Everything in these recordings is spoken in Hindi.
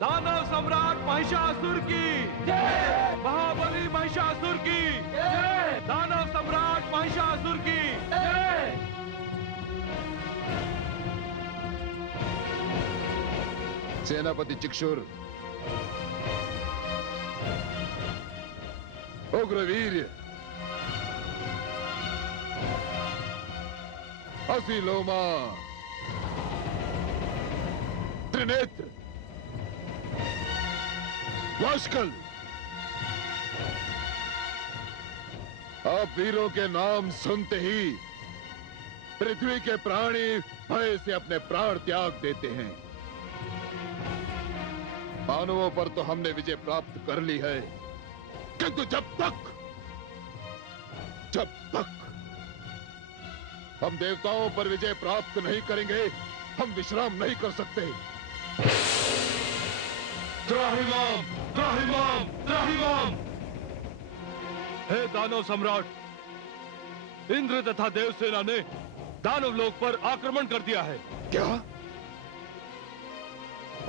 दानव सम्राट महिषासुर की जय, महाबली महिषासुर की जय, दानव सम्राट महिषासुर की जय। सेनापति चिक्षुर, उग्रवीर्य, असीलोमा, त्रिनेत्र, वाशकल, आप वीरों के नाम सुनते ही पृथ्वी के प्राणी भय से अपने प्राण त्याग देते हैं। मानवों पर तो हमने विजय प्राप्त कर ली है, किंतु जब तक हम देवताओं पर विजय प्राप्त नहीं करेंगे, हम विश्राम नहीं कर सकते। त्राहिमाम, त्राहिमाम, त्राहिमाम। हे दानव सम्राट, इंद्र तथा देवसेना ने दानव लोक पर आक्रमण कर दिया है। क्या?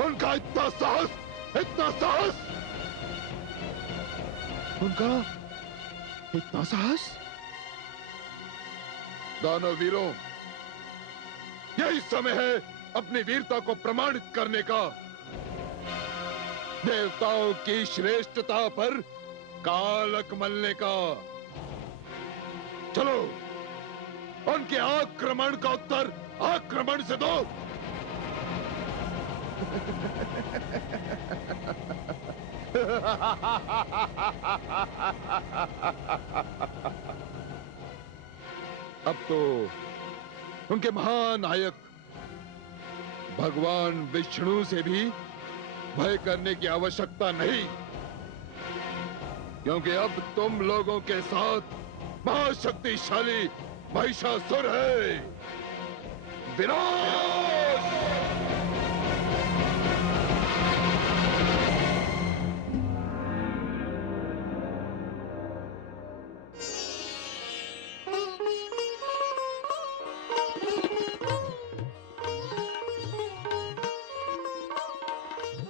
उनका इतना साहस, इतना साहस, उनका इतना साहस! दानव वीरों, यही समय है अपनी वीरता को प्रमाणित करने का। देवताओं की श्रेष्ठता पर कालक मलने का। चलो, उनके आक्रमण का उत्तर आक्रमण से दो। अब तो उनके महान नायक भगवान विष्णु से भी भय करने की आवश्यकता नहीं, क्योंकि अब तुम लोगों के साथ महाशक्तिशाली महिषासुर है। विनाश!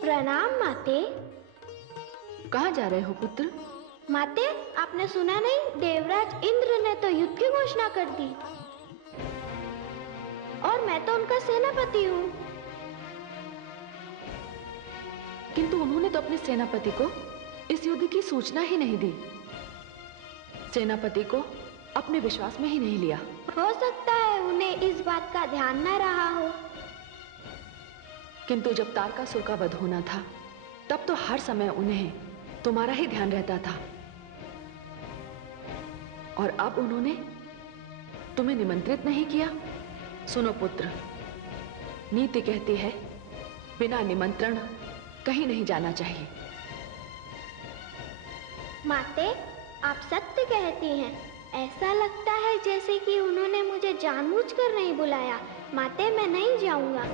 प्रणाम माते। कहाँ जा रहे हो पुत्र? माते, आपने सुना नहीं, देवराज इंद्र ने तो युद्ध की घोषणा कर दी और मैं तो उनका सेनापति हूँ। किंतु उन्होंने तो अपने सेनापति को इस युद्ध की सूचना ही नहीं दी। सेनापति को अपने विश्वास में ही नहीं लिया। हो सकता है उन्हें इस बात का ध्यान न रहा हो। किंतु जब तारकासुर का वध होना था, तब तो हर समय उन्हें तुम्हारा ही ध्यान रहता था। और अब उन्होंने तुम्हें निमंत्रित नहीं किया। सुनो पुत्र, नीति कहती है बिना निमंत्रण कहीं नहीं जाना चाहिए। माते, आप सत्य कहती हैं। ऐसा लगता है जैसे कि उन्होंने मुझे जानबूझकर नहीं बुलाया। माते, मैं नहीं जाऊंगा।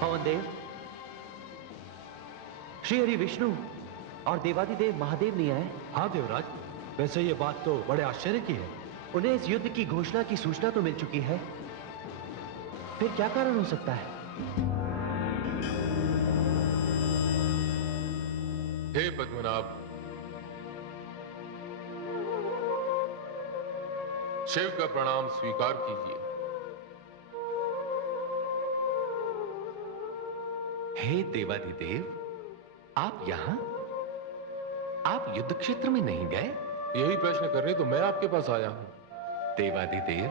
पवन देव, श्री हरि विष्णु और देवादिदेव महादेव नहीं आए? हाँ देवराज, वैसे ये बात तो बड़े आश्चर्य की है। उन्हें इस युद्ध की घोषणा की सूचना तो मिल चुकी है, फिर क्या कारण हो सकता है? हे पद्मनाभ, शिव का प्रणाम स्वीकार कीजिए। हे देवाधिदेव, आप यहां? आप युद्ध क्षेत्र में नहीं गए? यही प्रश्न करने तो मैं आपके पास आया हूं। देवाधिदेव,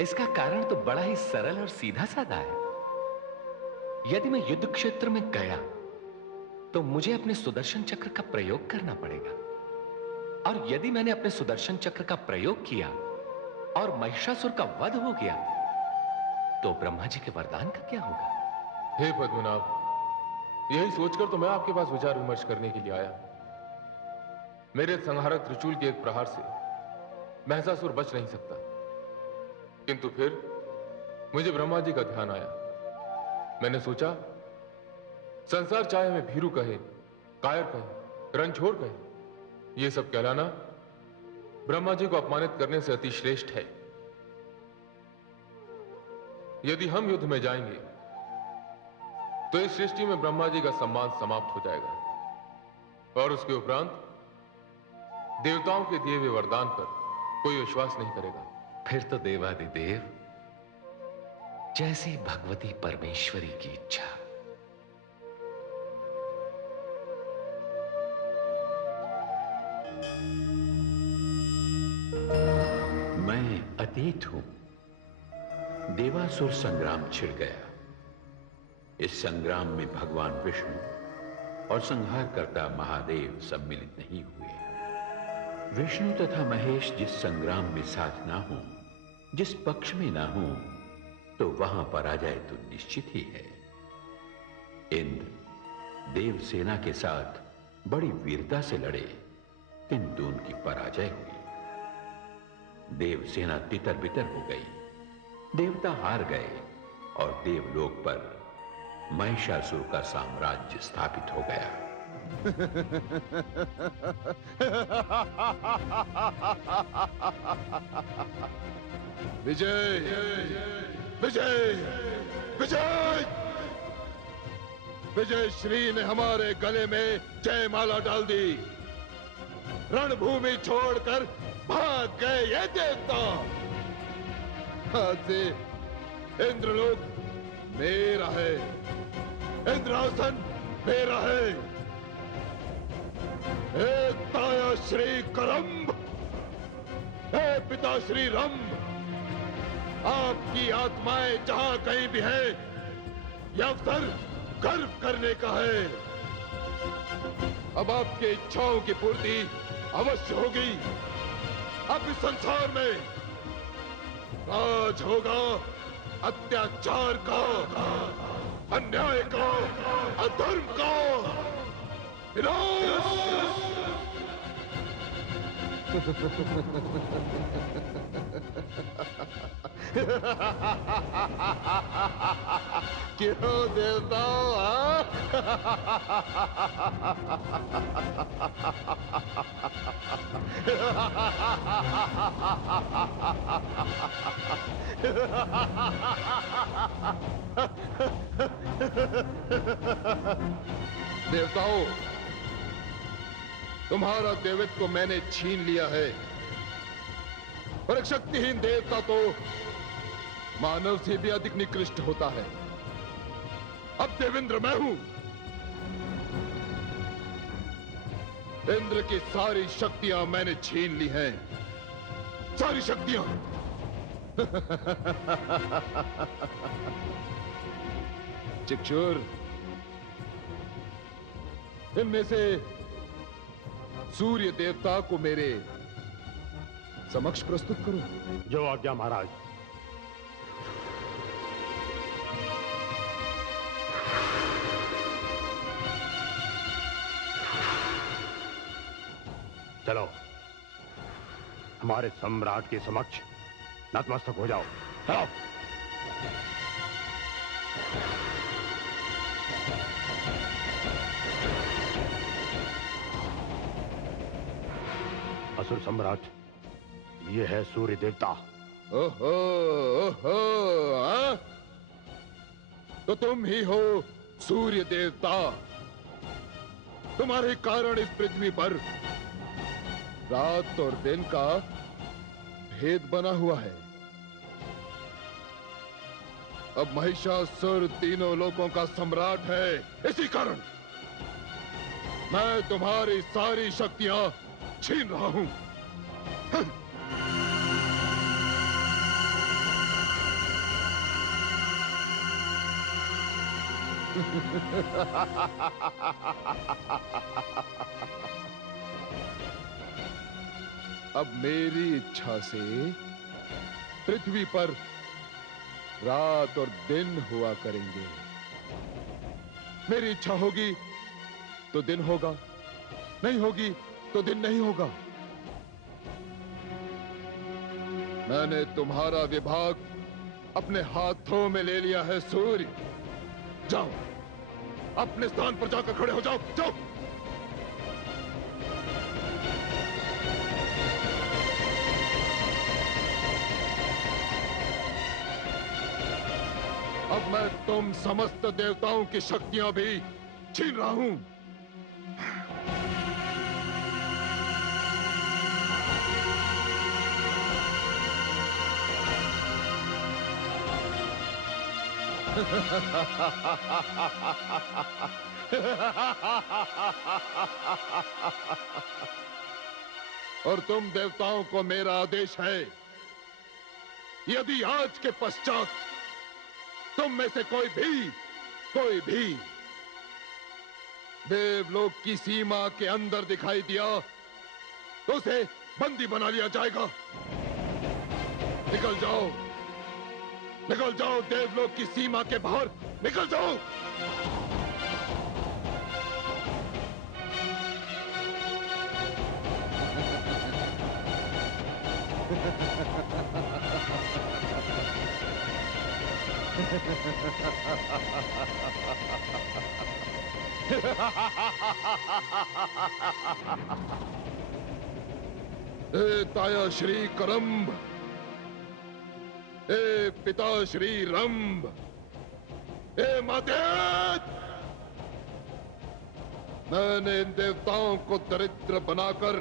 इसका कारण तो बड़ा ही सरल और सीधा साधा है। यदि मैं युद्ध क्षेत्र में गया तो मुझे अपने सुदर्शन चक्र का प्रयोग करना पड़ेगा, और यदि मैंने अपने सुदर्शन चक्र का प्रयोग किया और महिषासुर का वध हो गया तो ब्रह्मा जी के वरदान का क्या होगा? हे पद्मनाभ, यही सोचकर तो मैं आपके पास विचार विमर्श करने के लिए आया हूं। मेरे संहारक त्रिशूल के एक प्रहार से महिषासुर बच नहीं सकता, किंतु फिर मुझे ब्रह्मा जी का ध्यान आया। मैंने सोचा, संसार चाहे हमें भीरू कहे, कायर कहे, रणछोड़ कहे, यह सब कहलाना ब्रह्मा जी को अपमानित करने से अति श्रेष्ठ है। यदि हम युद्ध में जाएंगे तो इस सृष्टि में ब्रह्मा जी का सम्मान समाप्त हो जाएगा, और उसके उपरांत देवताओं के दिए हुए वरदान पर कोई विश्वास नहीं करेगा। फिर तो देवाधिदेव, जैसी भगवती परमेश्वरी की इच्छा। मैं अतीत हूं। देवासुर संग्राम छिड़ गया। इस संग्राम में भगवान विष्णु और संहारकर्ता महादेव सम्मिलित नहीं हुए। विष्णु तथा महेश जिस संग्राम में साथ ना हो, जिस पक्ष में ना हो, तो वहां पराजय तो निश्चित ही है। इंद्र देवसेना के साथ बड़ी वीरता से लड़े, किंतु उनकी पराजय हुई। देवसेना तितर बितर हो गई, देवता हार गए, और देवलोक पर महिषासुर का साम्राज्य स्थापित हो गया। विजय विजय विजय! विजय श्री ने हमारे गले में जयमाला डाल दी। रणभूमि छोड़कर भाग गए ये देवता। आज से इंद्रलोक मेरा है, इंद्रासन मेरा है। हे ताया श्री करम्ब, हे पिता श्री रंभ, आपकी आत्माएं जहां कहीं भी है, यह अवसर गर्व करने का है। अब आपके इच्छाओं की पूर्ति अवश्य होगी। अब इस संसार में राज होगा अत्याचार का, अन्याय का, अधर्म का विनाश। क्यों देवताओं, देवताओं, तुम्हारा देवत्व मैंने छीन लिया है, और एक शक्तिहीन देवता तो मानव से भी अधिक निकृष्ट होता है। अब देवेंद्र मैं हूं। इंद्र की सारी शक्तियां मैंने छीन ली हैं, सारी शक्तियां। चिक्षुर, इनमें से सूर्य देवता को मेरे समक्ष प्रस्तुत करो। जो आज्ञा महाराज। चलो, हमारे सम्राट के समक्ष नतमस्तक हो जाओ। चलो। असुर सम्राट, ये है सूर्य देवता। ओहो ओहो, हाँ? तो तुम ही हो सूर्य देवता। तुम्हारे कारण इस पृथ्वी पर रात और दिन का भेद बना हुआ है। अब महिषासुर तीनों लोकों का सम्राट है। इसी कारण मैं तुम्हारी सारी शक्तियां छीन रहा हूं। अब मेरी इच्छा से पृथ्वी पर रात और दिन हुआ करेंगे। मेरी इच्छा होगी तो दिन होगा, नहीं होगी तो दिन नहीं होगा। मैंने तुम्हारा विभाग अपने हाथों में ले लिया है। सूर्य, जाओ, अपने स्थान पर जाकर खड़े हो जाओ। जाओ। अब मैं तुम समस्त देवताओं की शक्तियां भी छीन रहा हूं। और तुम देवताओं को मेरा आदेश है, यदि आज के पश्चात तुम में से कोई भी देवलोक की सीमा के अंदर दिखाई दिया तो उसे बंदी बना लिया जाएगा। निकल जाओ, निकल जाओ, देवलोक की सीमा के बाहर निकल जाओ। ए ताया श्री करम्ब, ए पिता श्री रंभ, ए माते, मैंने इन देवताओं को दरिद्र बनाकर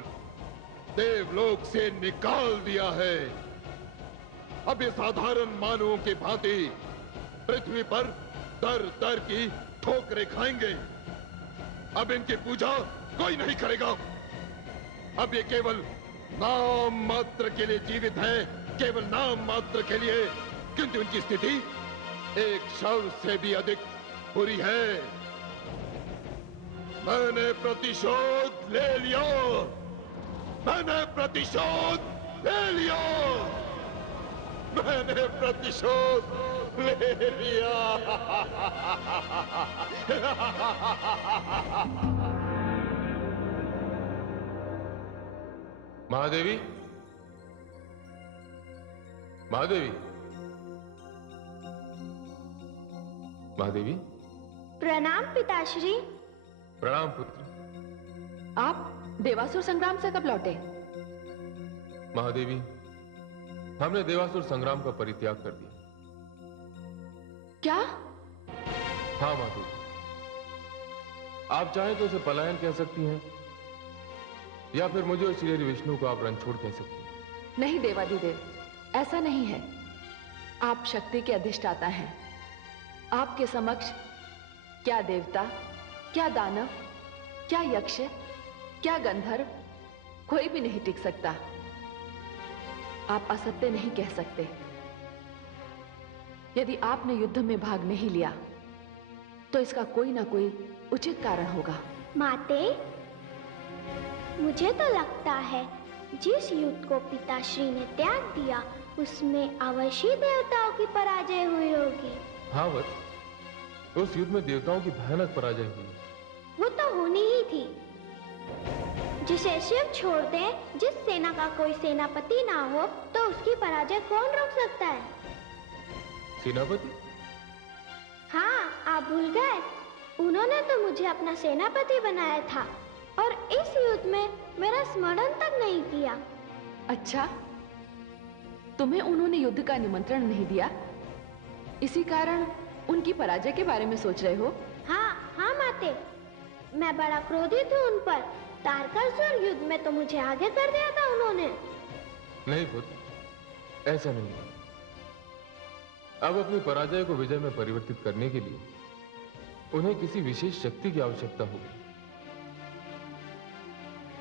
देवलोक से निकाल दिया है। अब ये साधारण मानवों की भांति पृथ्वी पर दर दर की ठोकरें खाएंगे। अब इनकी पूजा कोई नहीं करेगा। अब ये केवल नाम मात्र के लिए जीवित है, केवल नाम मात्र के लिए, किंतु इनकी स्थिति एक शव से भी अधिक बुरी है। मैंने प्रतिशोध ले लिया, मैंने प्रतिशोध ले लिया, मैंने प्रतिशोध ले लिया। महादेवी, महादेवी, महादेवी। प्रणाम पिताश्री। प्रणाम पुत्र। आप देवासुर संग्राम से कब लौटे? महादेवी, हमने देवासुर संग्राम का परित्याग कर दिया। क्या? हाँ महादेवी, आप चाहें तो उसे पलायन कह सकती हैं, या फिर मुझे और श्री विष्णु को आप रणछोड़ कह सकती हैं। नहीं देवादिदेव, ऐसा नहीं है। आप शक्ति के अधिष्ठाता हैं। आपके समक्ष क्या देवता, क्या दानव, क्या यक्ष, क्या गंधर्व, कोई भी नहीं टिक सकता। आप असत्य नहीं कह सकते। यदि आपने युद्ध में भाग नहीं लिया तो इसका कोई ना कोई उचित कारण होगा। माते, मुझे तो लगता है जिस युद्ध को पिताश्री ने त्याग दिया उसमें अवश्य देवताओं की पराजय हुई होगी। हाँ वत्स, उस युद्ध में देवताओं की भयानक पराजय हुई। वो तो होनी ही थी। जिसे शिव छोड़ दे, जिस सेना का कोई सेनापति ना हो, तो उसकी पराजय कौन रोक सकता है? सेनापति? हाँ, आप भूल गए। उन्होंने तो मुझे अपना सेनापति बनाया था और इस युद्ध में मेरा स्मरण तक नहीं किया। अच्छा, तुम्हें उन्होंने युद्ध का निमंत्रण नहीं दिया, इसी कारण उनकी पराजय के बारे में सोच रहे हो? हाँ हाँ माते, मैं बड़ा क्रोधित हूँ उन पर। तारकासुर युद्ध में तो मुझे आगे कर दिया था उन्होंने। नहीं पुत्र, ऐसा नहीं। अब अपनी पराजय को विजय में परिवर्तित करने के लिए उन्हें किसी विशेष शक्ति की आवश्यकता होगी।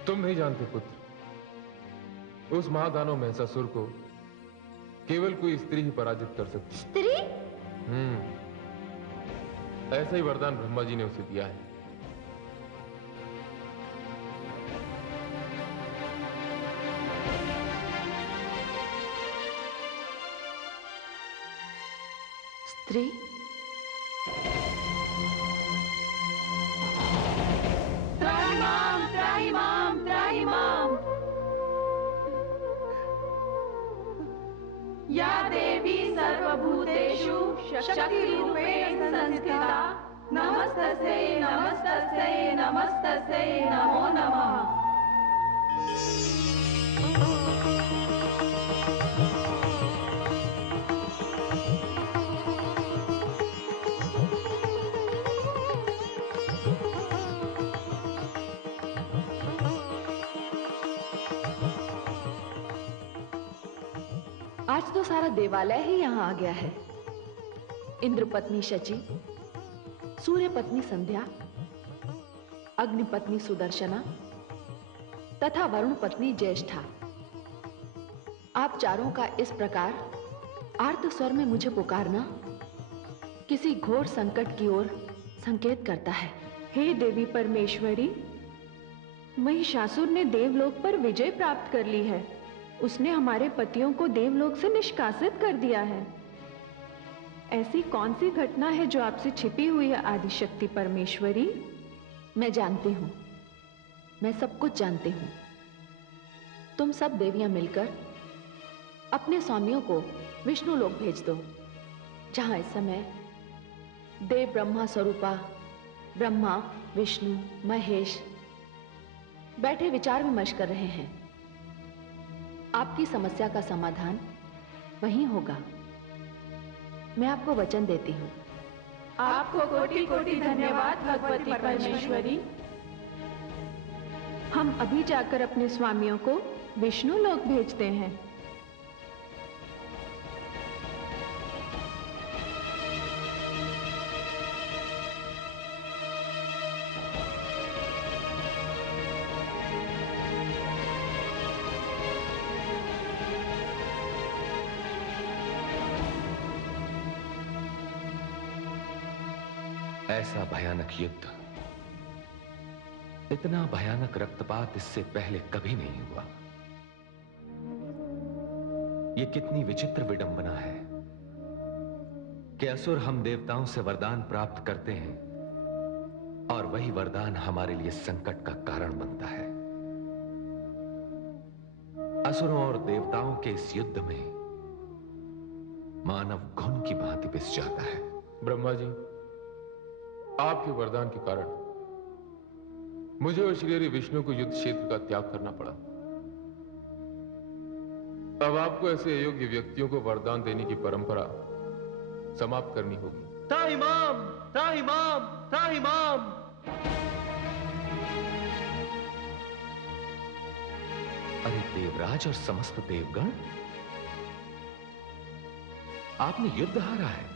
तुम नहीं जानते पुत्र, उस महादानव महिषासुर को केवल कोई स्त्री ही पराजित कर सकती। स्त्री? ऐसा ही वरदान ब्रह्मा जी ने उसे दिया है। स्त्री? त्राहिमाम त्राहिमाम त्राहिमाम। या देवी सर्वभूतेषु शक्तिरूपेण संस्थिता नमस्तस्यै नमस्तस्यै नमस्तस्यै नमो नमः। आज तो सारा देवालय ही यहाँ आ गया है। इंद्र पत्नी शची, सूर्य पत्नी संध्या, अग्नि पत्नी सुदर्शना तथा वरुण पत्नी ज्येष्ठा, आप चारों का इस प्रकार आर्त स्वर में मुझे पुकारना किसी घोर संकट की ओर संकेत करता है। हे देवी परमेश्वरी, महिषासुर ने देवलोक पर विजय प्राप्त कर ली है। उसने हमारे पतियों को देवलोक से निष्कासित कर दिया है। ऐसी कौन सी घटना है जो आपसे छिपी हुई है आदिशक्ति परमेश्वरी? मैं जानती हूं, मैं सब कुछ जानती हूं। तुम सब देवियां मिलकर अपने स्वामियों को विष्णु लोक भेज दो, जहां इस समय देव ब्रह्मा स्वरूपा ब्रह्मा, विष्णु, महेश बैठे विचार विमर्श कर रहे हैं। आपकी समस्या का समाधान वहीं होगा। मैं आपको वचन देती हूँ। आपको कोटि कोटि धन्यवाद भगवती परमेश्वरी। हम अभी जाकर अपने स्वामियों को विष्णु लोक भेजते हैं। ऐसा भयानक युद्ध, इतना भयानक रक्तपात इससे पहले कभी नहीं हुआ। यह कितनी विचित्र विडंबना है कि असुर हम देवताओं से वरदान प्राप्त करते हैं और वही वरदान हमारे लिए संकट का कारण बनता है। असुरों और देवताओं के इस युद्ध में मानव घुन की भांति पिस जाता है। ब्रह्मा जी, आपके वरदान के कारण मुझे और श्री विष्णु को युद्ध क्षेत्र का त्याग करना पड़ा। अब आपको ऐसे अयोग्य व्यक्तियों को वरदान देने की परंपरा समाप्त करनी होगी। त्राहिमाम त्राहिमाम त्राहिमाम। अरे देवराज और समस्त देवगण, आपने युद्ध हारा है,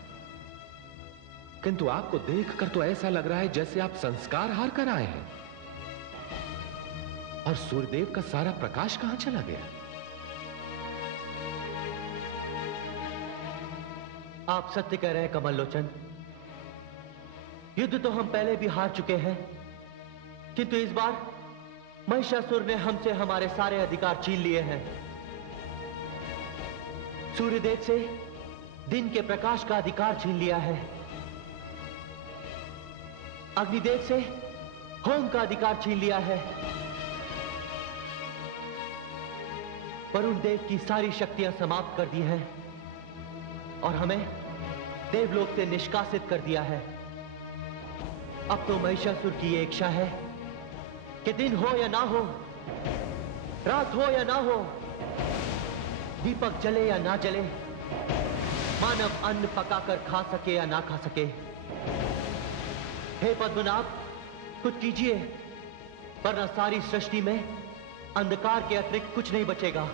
किंतु आपको देखकर तो ऐसा लग रहा है जैसे आप संस्कार हार कर आए हैं। और सूर्यदेव का सारा प्रकाश कहां चला गया? आप सत्य कह रहे हैं कमल लोचन। युद्ध तो हम पहले भी हार चुके हैं, किंतु इस बार महिषासुर ने हमसे हमारे सारे अधिकार छीन लिए हैं। सूर्यदेव से दिन के प्रकाश का अधिकार छीन लिया है, अग्निदेव से होम का अधिकार छीन लिया है, वरुण देव की सारी शक्तियां समाप्त कर दी हैं और हमें देवलोक से निष्कासित कर दिया है। अब तो महिषासुर की ये इच्छा है कि दिन हो या ना हो, रात हो या ना हो, दीपक जले या ना जले, मानव अन्न पकाकर खा सके या ना खा सके। हे पद्मनाभ, कुछ कीजिए, वरना सारी सृष्टि में अंधकार के अतिरिक्त कुछ नहीं बचेगा।